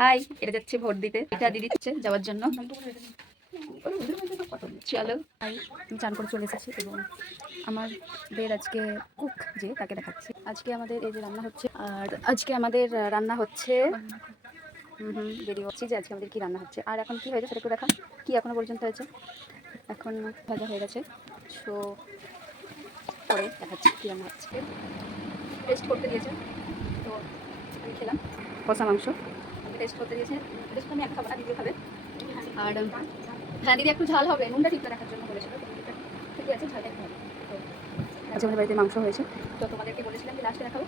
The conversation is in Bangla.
হাই, এটা যাচ্ছে ভোট দিতে। এটা দিদি দিচ্ছে যাওয়ার জন্য। চলো। হাই, আমি চান করে চলে এসেছি এবং আমাদের আজকে কুক যে তাকে দেখাচ্ছি। আজকে আমাদের এই যে রান্না হচ্ছে, আর আজকে আমাদের রান্না হচ্ছে দেরি হচ্ছে যে আজকে আমাদের কি রান্না হচ্ছে। আর এখন কি হয়েছে সেটা একটু দেখা। কি এখনো পর্যন্ত হয়েছে, এখন ভাজা হয়ে গেছে। সো পরে দেখাচ্ছি কি রান্না হচ্ছে। টেস্ট করতে দিয়েছে, তো আমি খেলাম কষা মাংস। টেস্ট করতে দিয়েছে, টেস্ট আমি একা খাবো না, দিদিও খাবে। আর হ্যাঁ, দিদি একটু ঝাল হবে, নুনটা ঠিকঠাক রাখার জন্য বলেছিল, তো ঠিকই আছে, ঝালটা একটু হবে। তো আজ আমাদের বাড়িতে মাংস হয়েছে, তো তোমাদেরকে বলেছিলাম যে লাস্টে দেখাবো।